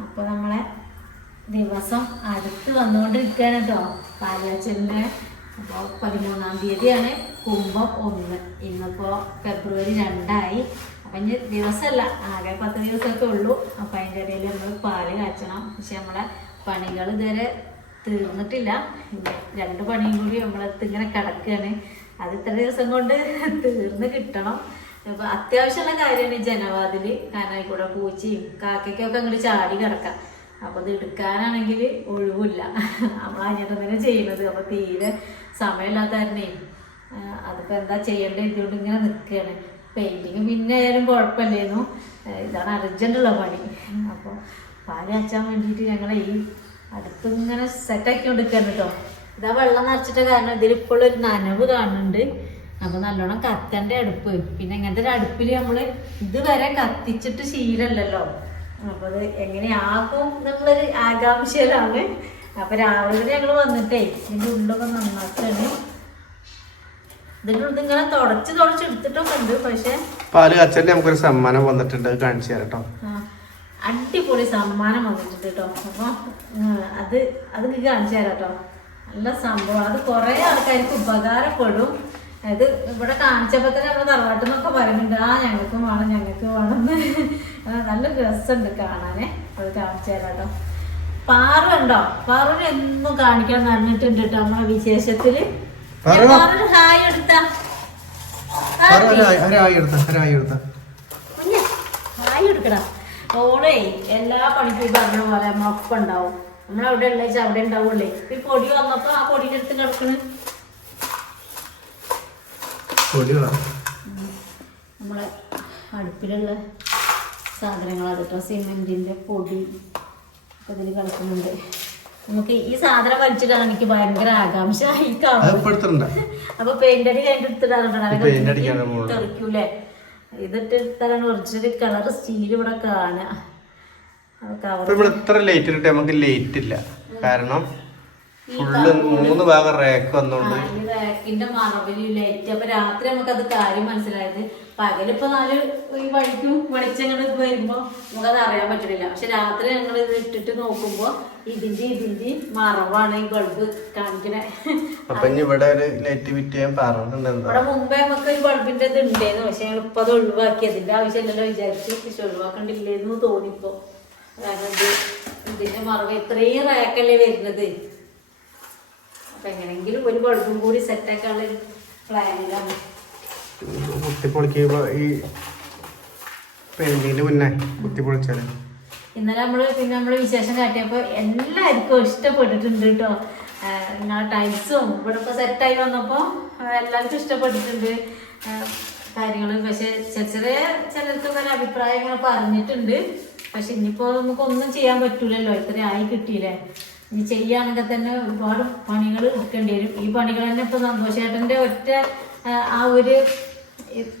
അപ്പൊ നമ്മളെ ദിവസം അടുത്ത് വന്നുകൊണ്ടിരിക്കുകയാണ് കേട്ടോ. പാലാച്ചലിന് അപ്പോൾ പതിമൂന്നാം തീയതിയാണ് കുംഭം ഒന്ന്. ഇന്നിപ്പോ ഫെബ്രുവരി രണ്ടായി. അപ്പം ഇനി ദിവസമല്ല ആകെ പത്ത് ദിവസമൊക്കെ ഉള്ളൂ. അപ്പം അതിന്റെ ഇടയിൽ നമ്മൾ പാൽ കാച്ചണം. പക്ഷെ നമ്മളെ പണികൾ ഇതുവരെ തീർന്നിട്ടില്ല. രണ്ട് പണിയും കൂടി നമ്മളടുത്ത് ഇങ്ങനെ കിടക്കുകയാണ്. അത് ഇത്ര ദിവസം കൊണ്ട് തീർന്ന് കിട്ടണം. അപ്പൊ അത്യാവശ്യമുള്ള കാര്യമാണ് ഈ ജനവാതിൽ. കാരണം കൂടെ പൂച്ചയും കാക്കയ്ക്കൊക്കെ അങ്ങോട്ട് ചാടി കിടക്കാം. അപ്പൊ ഇത് എടുക്കാനാണെങ്കിൽ ഒഴിവില്ല. നമ്മൾ അതിനായിട്ട് തന്നെ ചെയ്യുന്നത്. അപ്പൊ തീരെ സമയമില്ലാത്ത അതിപ്പോ എന്താ ചെയ്യേണ്ടത് ഇതുകൊണ്ട് ഇങ്ങനെ നിൽക്കുകയാണ്. പെയിന്റിങ് പിന്നെ ആയാലും കുഴപ്പമില്ലായിരുന്നു ഇതാണ് അർജന്റ് ഉള്ള പണി. അപ്പോൾ പാൽ അച്ചാൻ വേണ്ടിയിട്ട് ഞങ്ങളെ ഈ അടുത്ത് ഇങ്ങനെ സെറ്റാക്കി കൊണ്ടിരിക്കുകയാണ് കേട്ടോ ഇതാ വെള്ളം നിറച്ചിട്ട് കാരണം ഇതിലിപ്പോഴൊരു നനവ് കാണുന്നുണ്ട്. അപ്പൊ നല്ലോണം കത്തേണ്ട അടുപ്പ്. പിന്നെ ഇങ്ങനത്തെ ഒരു അടുപ്പിൽ നമ്മൾ ഇതുവരെ കത്തിച്ചിട്ട് ശീലല്ലല്ലോ. അപ്പൊ അത് എങ്ങനെയാകും എന്നുള്ളൊരു ആകാംക്ഷയിലാണ്. അപ്പൊ രാവിലെ ഞങ്ങൾ വന്നിട്ടേ ഇതിന്റെ ഉള്ളൊക്കെ നന്നാക്കാണ് ഇതിന്റെ ഉള്ളിൽ ഇങ്ങനെ തുടച്ച് തുടച്ച് എടുത്തിട്ടൊക്കെ ഉണ്ട് പക്ഷെ പാൽ കച്ചന്റെ നമുക്കൊരു സമ്മാനം വന്നിട്ടുണ്ട് കാണിച്ചു തരാം കേട്ടോ. അടിപൊളി സമ്മാനം വന്നിട്ടുണ്ട് കേട്ടോ. അപ്പൊ അത് അത് കാണിച്ചു തരാം കേട്ടോ. നല്ല സംഭവം. അത് കുറെ ആൾക്കാർക്ക് ഉപകാരപ്പെടും. അത് ഇവിടെ കാണിച്ചപ്പോ തന്നെ നമ്മുടെ തറവാട്ടിൽ നിന്നൊക്കെ പറയുന്നുണ്ട് ആ ഞങ്ങൾക്കും വേണം ഞങ്ങൾക്ക് വേണം. നല്ല രസമുണ്ട് കാണാനേ. അത് കാണിച്ചു തരാം കേട്ടോ. പാറു ഉണ്ടോ? പാറുവിനെ എന്നും കാണിക്കാൻ നടന്നിട്ടുണ്ട് കേട്ടോ നമ്മളെ വിശേഷത്തിൽ. ഹായ് എടുത്ത. ഹായ് എടുക്കടാ. ഓളേ എല്ലാ പണിക്കും പറഞ്ഞ പോലെ ഉണ്ടാവും. നമ്മൾ അവിടെ ഉള്ള വെച്ചാൽ അവിടെ ഉണ്ടാവുള്ളേ. ഈ പൊടി വന്നപ്പോ ആ പൊടിയുടെ അടുത്ത് കിടക്കണ് പൊടികളാ. നമ്മളെ അടുപ്പിലുള്ള സാധനങ്ങളാണ് കേട്ടോ. സിമെന്റിന്റെ പൊടി അതിൽ ഇതിൽ കിടക്കുന്നുണ്ട് നമുക്ക് ഈ സാധനം വലിച്ചിട്ടാണ് എനിക്ക് ഭയങ്കര ആകാംക്ഷ. ഈ അപ്പൊ പെയിന്റ് അടി കഴിഞ്ഞിട്ട്. തെറിക്കൂലേ ഇതിട്ട് എടുത്താലാണ് ഒറിജിനൽ കളർ സ്റ്റീൽ ഇവിടെ കാണുക. കവർ ഇവിടെ ഇത്ര ലൈറ്റ് ഇട്ടിട്ട് നമുക്ക് ലൈറ്റ് ഇല്ല. കാരണം ഫുള്ള് മൂന്ന് ഭാഗം റേക്ക് വന്നോണ്ട്. റാക്കിന്റെ മറവിൽ ലൈറ്റ് അപ്പൊ രാത്രി നമുക്ക് അത് കാര്യം മനസ്സിലായത്. പകലിപ്പോ നാല് ഈ വഴിക്കും വെളിച്ചങ്ങൾ വരുമ്പോ നമുക്കത് അറിയാൻ പറ്റണില്ല. പക്ഷെ രാത്രി ഞങ്ങൾ ഇത് ഇട്ടിട്ട് നോക്കുമ്പോ ഇതിന്റെ ഇതിന്റെ മറവാണ് ഈ ബൾബ് കാണിക്കണേ. അപ്പൊ ഇനി ഇവിടെ ഒരു ലൈറ്റ് വിറ്റ് പറഞ്ഞിട്ടുണ്ട് ഇവിടെ മുമ്പേ നമുക്ക് ഒരു ബൾബിന്റെ ഇത് ഉണ്ടായിരുന്നു പക്ഷെ ഞങ്ങൾ ഇപ്പൊ അത് ഒഴിവാക്കി. അതിന്റെ ആവശ്യമില്ലല്ലോ വിചാരിച്ച്. പക്ഷെ ഒഴിവാക്കണ്ടില്ലേന്ന് തോന്നിപ്പോ. കാരണം ഇത് ഇതിന്റെ മറവ് ഇത്രയും റാക്കല്ലേ വരുന്നത്. അപ്പൊ എങ്ങനെങ്കിലും ഒരു ബൾബും കൂടി സെറ്റാക്കാനുള്ള ഒരു പ്ലാനിലാണ് കുത്തിപ്പൊളിക്കുമ്പോ ഈ പെയിന്റിന്റെ മുന്നേ കുത്തിപ്പൊളിച്ചാൽ. ഇന്നലെ നമ്മൾ പിന്നെ നമ്മൾ വിശേഷം കാട്ടിയപ്പോ എല്ലാവർക്കും ഇഷ്ടപ്പെട്ടിട്ടുണ്ട് കേട്ടോ നിങ്ങളെ ടൈൽസും ഇവിടെ ഇപ്പൊ സെറ്റായി വന്നപ്പോ എല്ലാവർക്കും ഇഷ്ടപ്പെട്ടിട്ടുണ്ട് കാര്യങ്ങൾ പക്ഷെ ചെറിയ ചെറിയ ചിലർക്ക് ഇങ്ങനെ അഭിപ്രായം ഇങ്ങനെ പറഞ്ഞിട്ടുണ്ട്. പക്ഷെ ഇനിയിപ്പോ നമുക്കൊന്നും ചെയ്യാൻ പറ്റൂലല്ലോ. ഇത്ര ആയി കിട്ടിയില്ലേ? ഇനി ചെയ്യാനൊക്കെ തന്നെ ഒരുപാട് പണികൾ എടുക്കേണ്ടി വരും. ഈ പണികൾ തന്നെ ഇപ്പൊ സന്തോഷേട്ടന്റെ ഒറ്റ ആ, ഒരു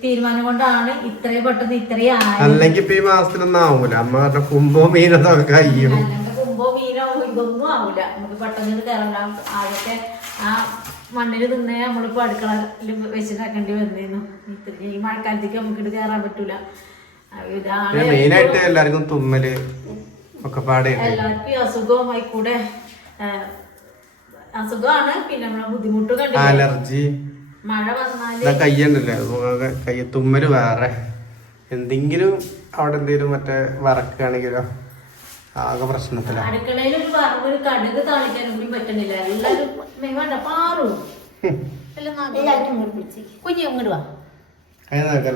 തീരുമാനം കൊണ്ടാണ് ഇത്രയും പെട്ടെന്ന് ഇത്രയും അല്ലെങ്കിൽ ഇപ്പൊ ഈ മാസത്തിലൊന്നും ആവൂല. അമ്മ പറഞ്ഞ കഴിയും. അല്ലാണ്ട് കുമ്പോ മീനോ ഇതൊന്നും ആവൂല. നമുക്ക് പെട്ടെന്ന് ഇത് കയറണ്ടാവും ആദ്യത്തെ ആ മണ്ണിൽ തിന്നേ നമ്മളിപ്പോ അടുക്കളയിൽ വെച്ചിട്ടാക്കേണ്ടി വന്നിരുന്നു ഈ മഴക്കാലത്തേക്ക് നമുക്ക് ഇത് കയറാൻ പറ്റൂല മെയിനായിട്ട് എല്ലാവർക്കും തുമ്മൽ ഒക്കെ പാടെയുണ്ട് എല്ലാവർക്കും അസുഖവുമായി കൂടെ അസുഖമാണ് പിന്നെ നമ്മളെ ബുദ്ധിമുട്ട് കണ്ടില്ല? അലർജി. മഴ വന്നാൽ ഇതാ കയ്യുണ്ടല്ലേ? കൈ തുമ്മൽ വേറെ. എന്തെങ്കിലും അവിടെ എന്തെങ്കിലും മറ്റേ വറക്കുകയാണെങ്കിലോ ആകെ പ്രശ്നത്തിലാണ് അടുക്കളയിൽ ഒരു വറവ് ഒരു കടുക് താളിക്കാനും കൂടി പറ്റണില്ല എല്ലാരും മേ- വേണ്ട? പാറു എല്ലാം നാ- കുഞ്ഞി വാ. എന്തിനൊക്കെ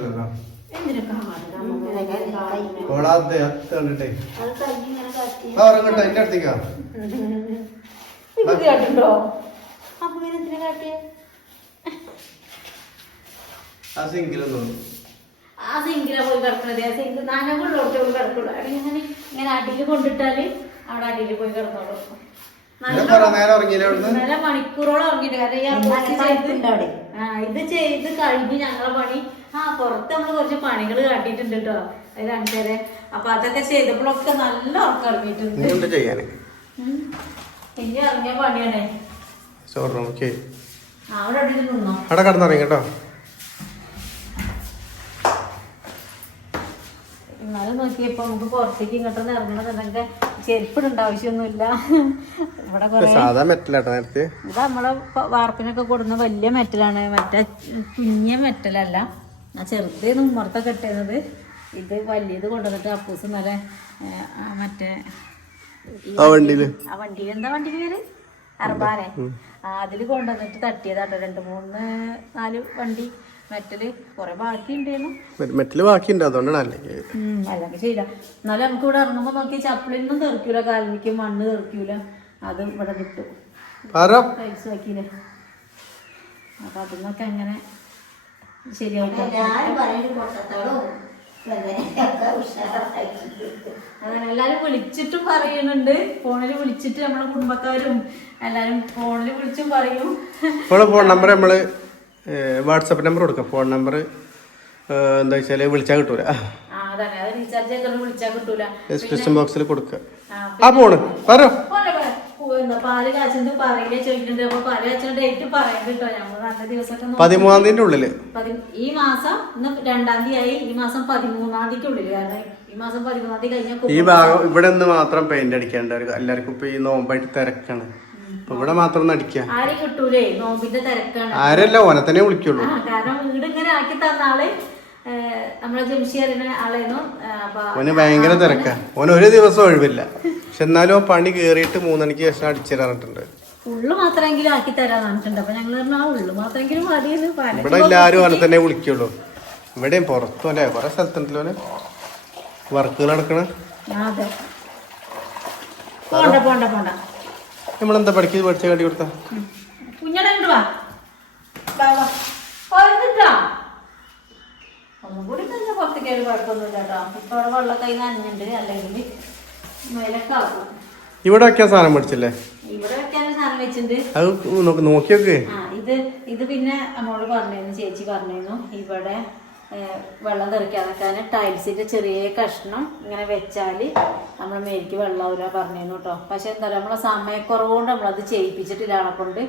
കണ്ടിട്ടേ. ആ ഉറങ്ങട്ടെ എന്റെ അടുത്തേക്കാ ഇത് കേട്ടിട്ടുണ്ടോ? അപ്പൊ പിന്നെ എന്തിനാ കാട്ടിയേ ആ സിങ്കിലൊന്നും ആ സിങ്കിലാ പോയി കിടക്കണത്. ആ സിങ്ക് നനവുള്ളോട്ട് പോയി കിടക്കുള്ളൂ. അവിടെ ഞാൻ ഇങ്ങനെ അടിയിൽ കൊണ്ടിട്ടാൽ അവിടെ അടിയിൽ പോയി കിടന്നോളൂ. നല്ല മണിക്കൂറോളം ഉറങ്ങിയിട്ടുണ്ട്. ചെയ്ത് ആ ഇത് ചെയ്ത് കഴിഞ്ഞ് ഞങ്ങളെ പണി ആ പുറത്ത് നമ്മൾ കുറച്ച് പണികൾ കാട്ടിയിട്ടുണ്ട് കേട്ടോ അത് കാണിച്ചാൽ അപ്പൊ അതൊക്കെ ചെയ്തപ്പോഴൊക്കെ നല്ല ഉറക്കം ഇറങ്ങിയിട്ടുണ്ട്. ഇറങ്ങിയ ഓക്കെ അവിടെ കടന്നിറങ്ങി കേട്ടോ. എന്നാലും നോക്കിയപ്പോ നമുക്ക് പുറത്തേക്ക് ഇങ്ങോട്ടൊന്ന് ഇറങ്ങണമെന്നുണ്ടെങ്കിൽ ചെരുപ്പിടേണ്ട ആവശ്യമൊന്നുമില്ല. ഇവിടെ കുറേ സാധാ മെറ്റലാട്ടോ നേരത്തെ. ഇത് നമ്മളെ വാർപ്പിനൊക്കെ കൊടുന്ന വലിയ മെറ്റലാണ് മറ്റേ കുഞ്ഞ മെറ്റലല്ല ആ ചെറുതേന്ന് ഉമ്മർത്തൊക്കെ ഇട്ടുന്നത്. ഇത് വലിയത് കൊണ്ടുവന്നിട്ട് അപ്പൂസ് നല്ല മറ്റേ ആ വണ്ടിയിൽ? ആ വണ്ടിയിൽ എന്താ വണ്ടിക്ക് പേര്? അർബാനെ. ആ അതിൽ കൊണ്ടുവന്നിട്ട് തട്ടിയതാട്ടോ രണ്ട് മൂന്ന് നാല് വണ്ടി. മെറ്റൽ കുറെ ബാക്കി ഉണ്ടായിരുന്നു മെറ്റൽ ബാക്കിയുണ്ട്. അതുകൊണ്ടാണ് അല്ലെങ്കിൽ അല്ലെങ്കിൽ ശരിയില്ല എന്നാലും നമുക്ക് ഇവിടെ ഇറങ്ങുമ്പോ നോക്കി ചപ്പിളിന്നും തെറിക്കൂല കാലിലേക്ക് മണ്ണ് തെറിക്കൂല. അത് ഇവിടെ കിട്ടും. ടൈൽസ് ആക്കിയില്ലേ? അപ്പൊ അതിന്നൊക്കെ അങ്ങനെ ശരിയായിട്ട് അങ്ങനെ എല്ലാരും വിളിച്ചിട്ടും പറയുന്നുണ്ട്. ഫോണിൽ വിളിച്ചിട്ട് നമ്മളെ കുടുംബക്കാരും എല്ലാരും ഫോണിൽ വിളിച്ചും പറയും. നമ്മളെ ഫോൺ നമ്പർ നമ്മൾ വാട്സപ്പ് നമ്പർ കൊടുക്കാം. ഫോൺ നമ്പർ എന്താ വെച്ചാൽ വിളിച്ചാൽ കിട്ടൂല. ആ അതാണ്. അത് റീചാർജ് ചെയ്തോണ്ട് വിളിച്ചാൽ കിട്ടൂല. ഡിസ്ക്രിപ്ഷൻ ബോക്സിൽ കൊടുക്കുക ആ, ഫോൺ പോണ് പറയോ എന്താ പാൽ കാച്ചുന്നത് പറയില്ലേ ചോദിക്കുന്നുണ്ട്. അപ്പൊ പാൽ കാച്ചുന്ന ഡേറ്റ് പറയാൻ കിട്ടോ. ഞമ്മൾ നല്ല ദിവസമൊക്കെ പതിമൂന്നാം തീയതി ഉള്ളിൽ. ഈ മാസം ഇന്ന് രണ്ടാം തീയതി ആയി. ഈ മാസം പതിമൂന്നാം തീയതിക്ക് ഉള്ളിൽ. കാരണം ഈ മാസം പതിമൂന്നാം തീയതി കഴിഞ്ഞാൽ ഈ ഭാഗം ഇവിടെ നിന്ന് മാത്രം പെയിന്റ് അടിക്കാണ്ട് എല്ലാവർക്കും ഇപ്പൊ ഈ നോമ്പായിട്ട് തിരക്കാണ്. ഇവിടെ മാത്രം അടിക്കുക ആരെയും കിട്ടൂലേ? നോമ്പിന്റെ തിരക്കാണ്. ആരല്ല ഓനെ തന്നെ വിളിക്കുള്ളൂ. കാരണം വീട് ഇങ്ങനെ ആക്കി തന്ന ആൾ നമ്മളെ ആളേന്നു. ഏ, അപ്പൊ ഓന് ഭയങ്കര തിരക്കാ. ഓന് ഒരു ദിവസം ഒഴിവില്ല. പക്ഷെ എന്നാലും പണി കേറിയിട്ട് മൂന്നണിക്ക് ശേഷം അടിച്ചിറങ്ങിട്ടുണ്ട് ഉള്ളു മാത്രമെങ്കിലും ആക്കി തരാൻ പറഞ്ഞിട്ടുണ്ട് അപ്പൊ ഞങ്ങൾ പറഞ്ഞു ആ ഉള്ളു മാത്രമെങ്കിലും മതിയെന്ന് പറഞ്ഞു. ഇവിടെ എല്ലാരും ഓനെ തന്നെ വിളിക്കുള്ളൂ. ഇവിടെയും പുറത്തും അല്ലേ? കുറെ സ്ഥലത്തുണ്ടല്ലോ ഓന് വർക്കുകൾ നടക്കണ? ആ, അതെ. പോണ്ട പോണ്ട പോണ്ട. നമ്മളെന്താ പഠിക്കുന്നത് പഠിച്ച കണ്ടി കൊടുത്ത? കുഞ്ഞടെ ഇങ്ങോട്ട് വാ. വാ, വാ. പോരുന്നിട്ടോ? ഒന്നും കൂടി കഴിഞ്ഞാൽ പുറത്തേക്ക് ഒരു കുഴപ്പമൊന്നുമില്ല കേട്ടോ. ഇപ്പൊ അവിടെ വെള്ളം കൈ നനഞ്ഞിട്ടുണ്ട് അല്ലെങ്കിൽ ഇവിടെ വെക്കാൻ സാധനം മേടിച്ചില്ലേ? അത് നോക്ക് നോക്കി നോക്ക് ആ ഇത് ഇത് പിന്നെ അമ്മോട് പറഞ്ഞിരുന്നു ചേച്ചി പറഞ്ഞിരുന്നു. ഇവിടെ വെള്ളം തെറിക്കാതെക്കാൻ ടൈൽസിന്റെ ചെറിയ കഷ്ണം ഇങ്ങനെ വെച്ചാൽ നമ്മളെ മേലേക്ക് വെള്ളമാവില്ല പറഞ്ഞിരുന്നു കേട്ടോ. പക്ഷെ എന്താ നമ്മളെ സമയക്കുറവുകൊണ്ട് നമ്മളത് ചെയ്യിപ്പിച്ചിട്ടില്ല ആളെ കൊണ്ട്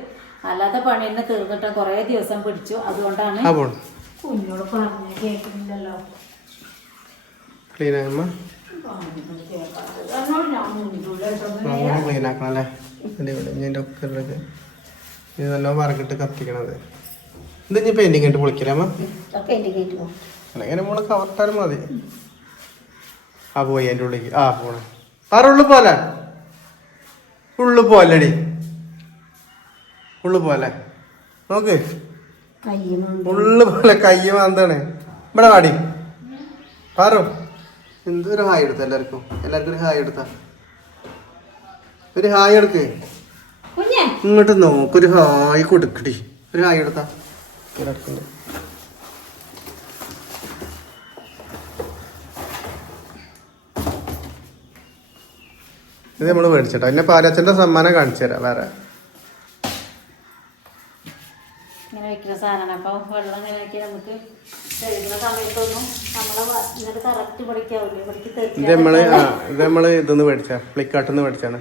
അല്ലാത്ത പണി തന്നെ തീർന്നിട്ട് കുറേ ദിവസം പിടിച്ചു. അതുകൊണ്ടാണ് കുഞ്ഞോട് പറഞ്ഞു കേൾക്കുന്നില്ലല്ലോ ക്ലീൻ ഞാൻ അങ്ങനെ ക്ലീൻ ആക്കണം അല്ലേ അടിപൊളി ഇതിന്റെ ഒക്കെ ഉള്ളത്. ഇത് നല്ല വറക്കിട്ട് കത്തിക്കണത്. ഇത് ഇനി പെയിന്റിങ് ആയിട്ട് പൊളിക്കലാമ അല്ലെങ്കിൽ നമ്മൾ കവർട്ടാലും മതി. ആ പോയി എന്റെ ഉള്ളിലേക്ക്. ആ പോണേ. ആറ് ഉള്ളു പോലെ. ഉള്ളു പോലടി. ഉള്ളു പോലെ. നോക്ക്. ഉള്ളു പോലെ കയ്യ മാന്താണ്. ഇവിടെ വാടി. പാറോ. എന്തൊരു ഹായ് എടുത്ത എല്ലാവർക്കും? എല്ലാവർക്കും ഒരു ഹായ് എടുത്ത. ഒരു ഹായ് എടുക്ക്. ഇങ്ങോട്ട് നോക്കൊരു ഹായ് കൊടുക്കടി. ഒരു ഹായ് എടുത്ത. ഇത് നമ്മൾ മേടിച്ചിട്ടോ. എന്നെ പാലച്ചന്റെ സമ്മാനം കാണിച്ചു തരാം വേറെ. ഇങ്ങനെ വെക്കുന്ന സാധനമാണ്. അപ്പോൾ വെള്ളം ഇങ്ങനെ നമുക്ക് കഴുകുന്ന സമയത്തൊന്നും നമ്മളെ ഇങ്ങോട്ട് കറക്റ്റ് പഠിക്കാവില്ലേ നമ്മൾ ഇത് നമ്മൾ ഇതൊന്ന് മേടിച്ച ഫ്ലിപ്കാർട്ടിൽ നിന്ന് മേടിച്ചാണ്.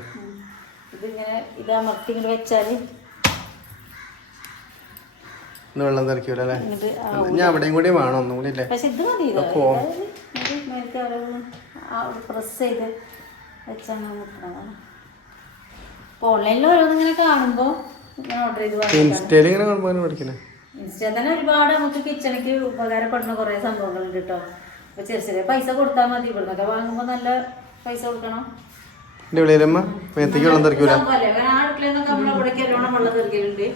ഇതിങ്ങനെ ഇത് അമർത്തി വെള്ളം അല്ലേ? ആ ഞാൻ അവിടെയും കൂടി വേണം ഒന്നും കൂടി ഇല്ലേ പ്രസ് ചെയ്ത് വെച്ചാണ് ഓൺലൈനിൽ ഓരോന്നിങ്ങനെ ഇങ്ങനെ വാങ്ങിക്കാം ഇൻസ്റ്റയിൽ ഇങ്ങനെ കാണുമ്പോൾ മേടിക്കണേ ഇൻസ്റ്റയിൽ തന്നെ ഒരുപാട് നമുക്ക് കിച്ചണിക്ക് ഉപകാരപ്പെടുന്ന കുറേ സംഭവങ്ങളുണ്ട് കേട്ടോ അപ്പോൾ ചെറിയ ചെറിയ പൈസ കൊടുത്താൽ മതി. ഇവിടുന്നൊക്കെ വാങ്ങുമ്പോൾ നല്ല പൈസ കൊടുക്കണം. നമ്മളെ വെള്ളം തെറിക്കലുണ്ട്.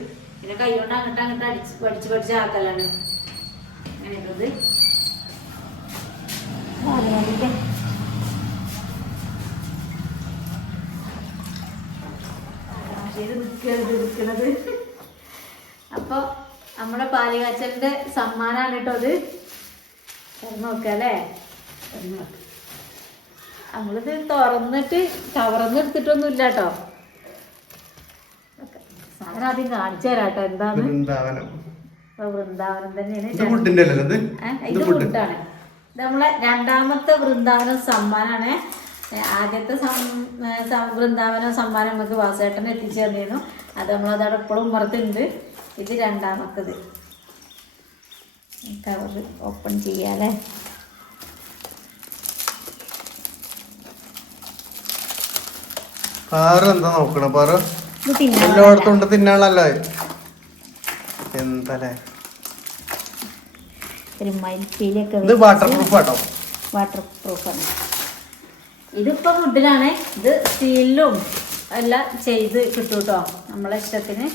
പിന്നെ കൈ കൊണ്ട് അങ്ങോട്ട് അങ്ങോട്ട് അടിച്ച് പഠിച്ച് പഠിച്ച് ആക്കലാണ്. അങ്ങനെയുള്ളത്. അപ്പൊ നമ്മുടെ പാലികാച്ചലിന്റെ സമ്മാനാണ് കേട്ടോ അത്. നോക്കല്ലേ നോക്കാം അല്ലേ? നമ്മളിത് തുറന്നിട്ട് കവർന്ന് എടുത്തിട്ടൊന്നുമില്ല കേട്ടോ. സാധനം ആദ്യം കാണിച്ചു തരാം കേട്ടോ എന്താണ് വൃന്ദാവനം. തന്നെയാണ് ഇത് നമ്മളെ രണ്ടാമത്തെ വൃന്ദാവനം സമ്മാനാണ്. ആദ്യത്തെ വൃന്ദാവനം സമ്മാനം നമുക്ക് വാസേട്ടൻ എത്തിച്ചു തന്നിരുന്നു. അത് നമ്മളതവിടെ ഇപ്പോഴും ഉമ്മർത്തുണ്ട് ഇത് രണ്ടാമത്തത്. കവർ ഓപ്പൺ ചെയ്യാല്ലേ? പാറ എന്താ നോക്കണ? പാറ? എല്ലായിടത്തും ഉണ്ട് തിന്നാണല്ലോ എന്തല്ലേ? ഇത് വാട്ടർ പ്രൂഫ് ആട്ടോ. വാട്ടർ പ്രൂഫ് ആണ്. ഇതിപ്പോ വുഡിലാണ് ഇത് സ്റ്റീലിലും എല്ലാം ചെയ്ത് കിട്ടും കേട്ടോ നമ്മളെ ഇഷ്ടത്തിന്.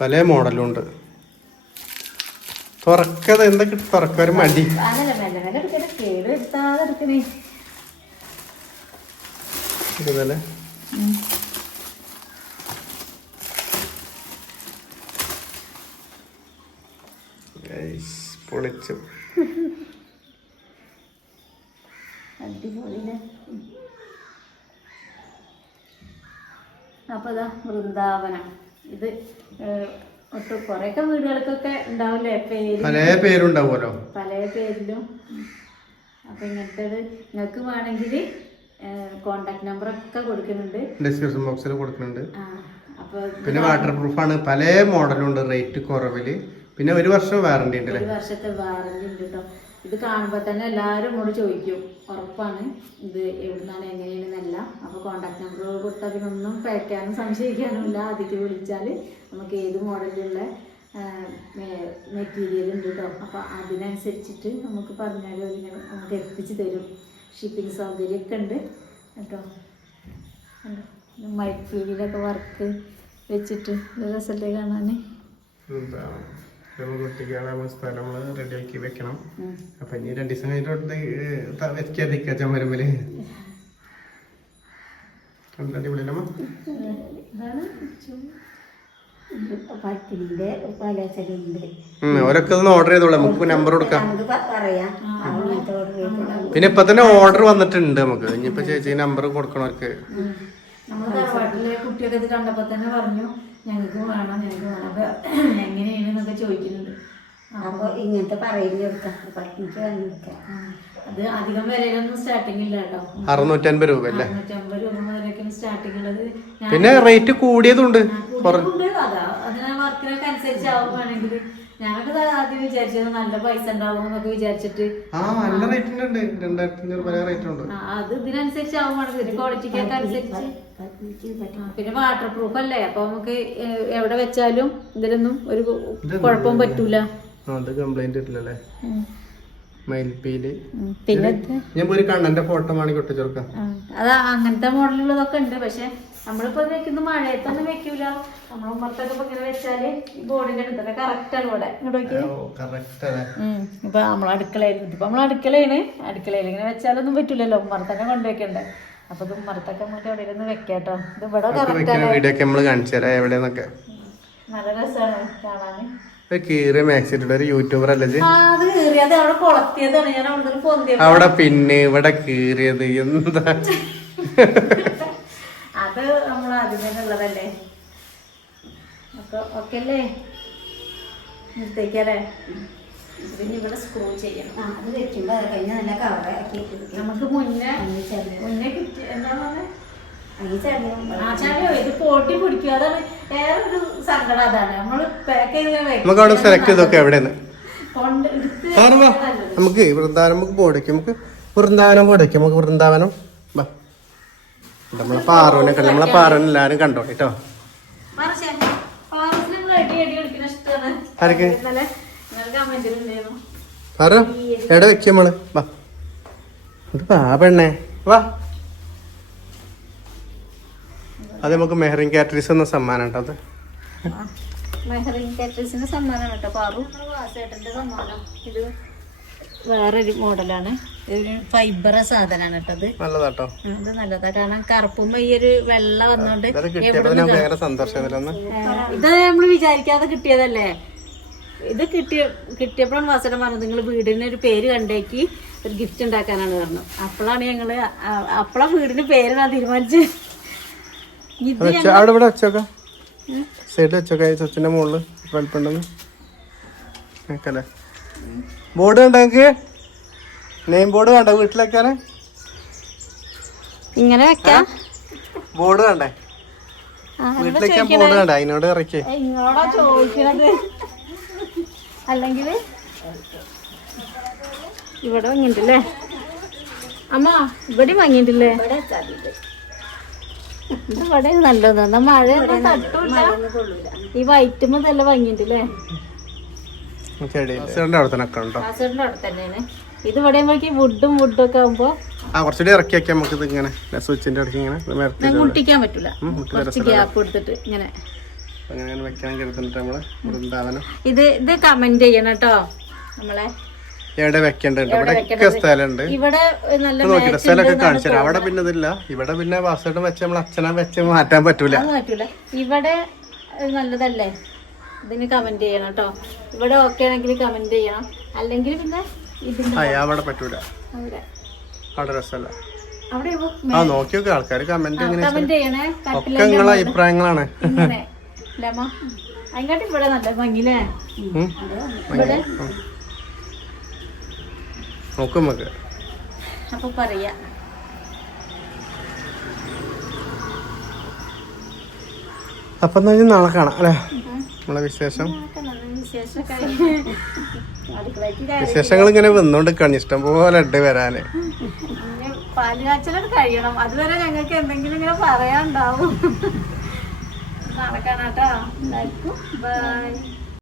പല മോഡലും ഉണ്ട് തുറക്കത് എന്തൊക്കെ തുറക്ക ഒരു മടി. ഇതല്ലേ പൊളിച്ചു. അടിപൊളിയില്ലേ? അപ്പൊ ഇതാ വൃന്ദാവനം. ഇത് ഒട്ടും കുറെയൊക്കെ വീടുകൾക്കൊക്കെ ഉണ്ടാവില്ലേ? പേര് പല പേരുണ്ടാവുമല്ലോ. പല പേരിലും. അപ്പൊ ഇങ്ങനത്തേത് നിങ്ങൾക്ക് വേണമെങ്കിൽ കോണ്ടാക്ട് നമ്പർ ഒക്കെ കൊടുക്കുന്നുണ്ട്. ഡിസ്ക്രിപ്ഷൻ ബോക്സിൽ കൊടുക്കുന്നുണ്ട്. പിന്നെ വാട്ടർ ആണ്. പല മോഡലും ഉണ്ട് റേറ്റ് കുറവിൽ. പിന്നെ ഒരു വർഷം വാറണ്ടി ഉണ്ട് ഒരു വർഷത്തെ വാറണ്ടി ഉണ്ട് കേട്ടോ ഇത് കാണുമ്പോൾ തന്നെ എല്ലാവരും കൂടെ ചോദിക്കും. ഉറപ്പാണ്. ഇത് എവിടുന്നാണ് എങ്ങനെയാണെന്നല്ല. അപ്പോൾ കോണ്ടാക്ട് നമ്പർ കൊടുത്താൽ പിന്നെ ഒന്നും പേക്കാനും സംശയിക്കാനും ഇല്ല. അതിക്ക് വിളിച്ചാൽ നമുക്ക് ഏത് മോഡലിലുള്ള മെറ്റീരിയൽ ഉണ്ട് കേട്ടോ അപ്പോൾ അതിനനുസരിച്ചിട്ട് നമുക്ക് പറഞ്ഞാൽ ഇങ്ങനെ നമുക്ക് എത്തിച്ച് തരും. ഷിപ്പിംഗ് സൗകര്യമൊക്കെ ഉണ്ട് കേട്ടോ മൈഫീലിലൊക്കെ വർക്ക് വെച്ചിട്ട്. രസമല്ലേ കാണാൻ സ്ഥലം റെഡിയാക്കി വെക്കണം. അപ്പൊ ഇനി രണ്ടു ദിവസം കഴിഞ്ഞിട്ട് അടിപൊളിയല്ലമ്മ ഓരൊക്കെ ഒന്ന് ഓർഡർ ചെയ്തോളാം. നമുക്ക് നമ്പർ കൊടുക്കാം. നമുക്ക് പിന്നെ ഇപ്പൊ തന്നെ ഓർഡർ വന്നിട്ടുണ്ട് നമുക്ക്. ഇനിയിപ്പോ ചേച്ചി നമ്പർ കൊടുക്കണവർക്ക് നമ്മൾ കുട്ടിയൊക്കെ കണ്ടപ്പോ തന്നെ പറഞ്ഞു. ഞങ്ങൾക്ക് വേണം ഞങ്ങൾക്ക് വേണം. അപ്പൊ എങ്ങനെയാണ് എന്നൊക്കെ ചോദിക്കുന്നുണ്ട് അപ്പോൾ ഇങ്ങനത്തെ പറയുന്ന കൊടുക്കാം പത്തിനിക്ക് വാങ്ങി കൊടുക്കാം അത് അധികം വിലയിലൊന്നും സ്റ്റാർട്ടിങ് ഇല്ല കേട്ടോ. അറുന്നൂറ്റൻപത് രൂപ അല്ലേ? അറുന്നൂറ്റമ്പത് രൂപ മുതലൊക്കെയാണ് സ്റ്റാർട്ടിങ് ഉള്ളത്. പിന്നെ റേറ്റ് കൂടിയതുണ്ട്. അതിന് വർക്കിനൊക്കെ അനുസരിച്ച് ആവുകയാണെങ്കിൽ ഞങ്ങൾക്ക് ആദ്യം വിചാരിച്ചത് നല്ല പൈസ ഉണ്ടാവും എന്നൊക്കെ വിചാരിച്ചിട്ട്. ആ നല്ല റേറ്റിന്റെ ഉണ്ട് രണ്ടായിരത്തി അഞ്ഞൂറ് പല റേറ്റ് ഉണ്ട് അത് ഇതിനനുസരിച്ച് അനുസരിച്ച്. പിന്നെ വാട്ടർ പ്രൂഫ് അല്ലേ? അപ്പൊ നമുക്ക് എവിടെ വെച്ചാലും ഇതിലൊന്നും ഒരു കുഴപ്പം പറ്റൂല. അത് കംപ്ലൈന്റ് ഇല്ലല്ലേ. മയിൽപ്പീൽ. പിന്നെ ഞാൻ പോയി കണ്ണന്റെ ഫോട്ടോ വേണമെങ്കിൽ ഒട്ടിച്ചെടുക്കാം അത് അങ്ങനത്തെ മോഡലുള്ളതൊക്കെ ഉണ്ട്. പക്ഷെ നമ്മളിപ്പോ വെക്കുന്ന മഴയത്തൊന്നും വെക്കൂല. നമ്മൾ ഉമ്മർത്തൊക്കെ ഇപ്പൊ ഇങ്ങനെ വെച്ചാൽ ഈ ബോർഡിന്റെ അടുത്തൊക്കെ കറക്റ്റ് ആണ് ഇവിടെ. ഇപ്പൊ നമ്മൾ അടുക്കളയിൽ ഇപ്പൊ നമ്മൾ അടുക്കളയാണ്. അടുക്കളയിൽ ഇങ്ങനെ വെച്ചാലൊന്നും പറ്റൂലല്ലോ. ഉമ്മർത്തൊക്കെ കൊണ്ടുവെക്കണ്ടേ അപ്പൊ ഇത് ഉമ്മർത്തൊക്കെ നമുക്ക് ഒന്ന് വെക്കാട്ടോ ഇത് ഇവിടെ കറക്റ്റ് ആണ്. നമ്മൾ നല്ല രസമാണ് കാണാന്. ഒരു കീറിയ മാക്സ് ഇട്ടിട്ട് ഒരു യൂട്യൂബർ അല്ലേ അവിടെ പിന്നെ ഇവിടെ കീറിയത് എന്താ? അത് നമ്മൾ ആദ്യം തന്നെ ഉള്ളതല്ലേ? അപ്പൊ ഓക്കെ അല്ലേ? ഇവിടെ സ്ക്രൂ ചെയ്യണം. ആ അത് വെക്കുമ്പോൾ അത് കഴിഞ്ഞ് നല്ല കവറാക്കി നമുക്ക് മുന്നേ മുന്നേ കിട്ടി എന്താണ് പറഞ്ഞത് ഇത് പൊട്ടി പിടിക്കും. അതാണ് വേറെ ഒരു സങ്കടം അതാണ്. പാക്ക് ചെയ്ത്. നമുക്ക് അവിടെ സെലക്ട് എടുത്ത് സാറുവാ നമുക്ക് വൃന്ദാവനം നമുക്ക് ബോർഡേക്ക് നമുക്ക് വൃന്ദാവനം ബോർഡേക്ക് നമുക്ക് വൃന്ദാവനം. വാ. നമ്മളെ പാറുവിനെ കണ്ടു. നമ്മളെ പാറുവിനെ എല്ലാവരും കണ്ടോ? കേട്ടോ. കമന്റിലുണ്ടായിരുന്നു പാറു എവിടെ വെക്കുക നമ്മൾ? വാ. ഇത് വാ പെണ്ണേ. വാ. അത് നമുക്ക് മെഹറിൻ കാറ്ററീസ് എന്ന സമ്മാനം കേട്ടോ അത്? മെഹറിൻ കേട്ടോ. പാറു. വാസേട്ടന്റെ സമ്മാനം. ഇത് വേറൊരു മോഡലാണ്. ഇതൊരു ഫൈബറ സാധനമാണ് കേട്ടോ ഇത്. നല്ലതാട്ടോ. ഇത് നല്ലതാ. കാരണം കറുപ്പുമ്പോ ഈ ഒരു വെള്ള വന്നോണ്ട് ഇത് നമ്മൾ വിചാരിക്കാതെ കിട്ടിയതല്ലേ? ഇത് കിട്ടിയ കിട്ടിയപ്പോഴാണ് വാസന പറഞ്ഞത് നിങ്ങൾ വീടിന് ഒരു പേര് കണ്ടേക്കി ഒരു ഗിഫ്റ്റ് ഉണ്ടാക്കാനാണ് പറഞ്ഞു. അപ്പോഴാണ് ഞങ്ങൾ അപ്പോഴാ വീടിന് പേരാണ് തീരുമാനിച്ചത്. ഇത് അവിടെ സൈഡിൽ വെച്ചൊക്കെ ഈ സ്വിച്ചിന്റെ മുകളിൽ വലിപ്പുണ്ടെന്ന് കേക്കല്ലേ ബോർഡ് വേണ്ട നെയിം ബോർഡ് കണ്ടോ വീട്ടിലേക്കാണ് ഇങ്ങനെ വെക്കാം. ബോർഡ് കണ്ടേ? വീട്ടിലേക്ക് ബോർഡ് വേണ്ട അതിനോട് ഇറക്കി. അല്ലെങ്കിൽ ഇവിടെ ഇങ്ങോട്ടല്ലേ അമ്മ ഇവിടെ വാങ്ങിയിട്ടില്ലേ ഇവിടെ നല്ലത് എന്നാ മഴ തട്ടൂല. ഈ വൈറ്റുമ്പോ നല്ല ഭംഗിയുണ്ട് അല്ലേ ഇത് ഇവിടെ വുഡും വുഡും ഒക്കെ ആകുമ്പോ ആ കുറച്ചുകൂടി ഇറക്കി വെക്കാം നമുക്ക് ഇത് ഇങ്ങനെ സ്വിച്ചിന്റെ അടുത്ത് ഇങ്ങനെ മുട്ടിക്കാൻ പറ്റൂല. കുറച്ച് ഗ്യാപ്പ് എടുത്തിട്ട് ഇങ്ങനെ. അങ്ങനെ അങ്ങനെ വെക്കാൻ കരുതുന്നുണ്ട് നമ്മൾ വൃന്ദാവനം ഇത് ഇത് കമന്റ് ചെയ്യണം കേട്ടോ നമ്മളെ എവിടെ വെക്കേണ്ടതുണ്ട്? ഇവിടെ സ്ഥലമുണ്ട്. ഇവിടെ നോക്കിട്ട് സ്ഥലമൊക്കെ കാണിച്ചു അവിടെ പിന്നെ ഇതില്ല ഇവിടെ പിന്നെ വാസോട്ടം വെച്ച നമ്മൾ അച്ഛനെ വെച്ച് മാറ്റാൻ പറ്റൂല. ഇവിടെ നല്ലതല്ലേ? ഇതിന് കമന്റ് ചെയ്യണം കേട്ടോ ഇവിടെ ഓക്കെ ആണെങ്കിൽ കമന്റ് ചെയ്യണം. അല്ലെങ്കിൽ പിന്നെ അവിടെ പറ്റൂല. അവിടെ. രസമല്ല. ആ ആൾക്കാർ കമന്റ് ഒക്കെ നിങ്ങളെ അഭിപ്രായങ്ങളാണ്. ഇവിടെ നല്ല ഭംഗിയില്ലേ? ഇവിടെ നോക്കും നമുക്ക് അപ്പൊ പറയാ. അപ്പൊ എന്നാ ഇനി നാളെ കാണാം അല്ലേ? നമ്മളെ വിശേഷം? വിശേഷങ്ങൾ ഇങ്ങനെ വന്നോണ്ടിരിക്കാണ് ഇഷ്ടം പോലെ ഉണ്ട് വരാന്. ഇനി പാൽ കാച്ചലൊക്കെ കഴിയണം. അതുവരെ ഞങ്ങൾക്ക് എന്തെങ്കിലും ഇങ്ങനെ പറയാനുണ്ടാവും. നടക്കാനാട്ടോ എല്ലാവർക്കും ബൈ.